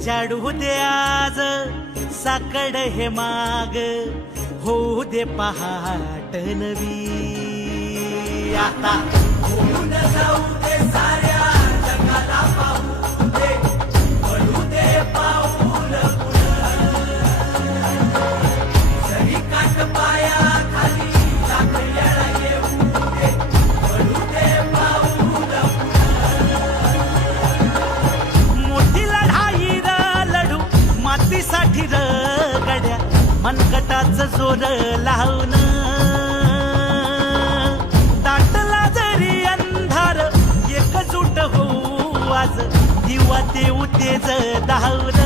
उजाडू दे आज साकड हे माग, होऊ दे पहाट नवी. आता होऊन जाऊ दे साऱ्या जगाला पाहू दे, पडू दे पाऊल पुढं. जरी काट पाया खाली टाकलेला येऊ दे, पडू दे पाऊल पुढं. मोठी लढाई र लढू मातीसाठी र गड्या, मनगटाचं जोर लावून. दाटला जरी अंधार एकजूट होऊ आज, दिवा देऊ तेज धावून.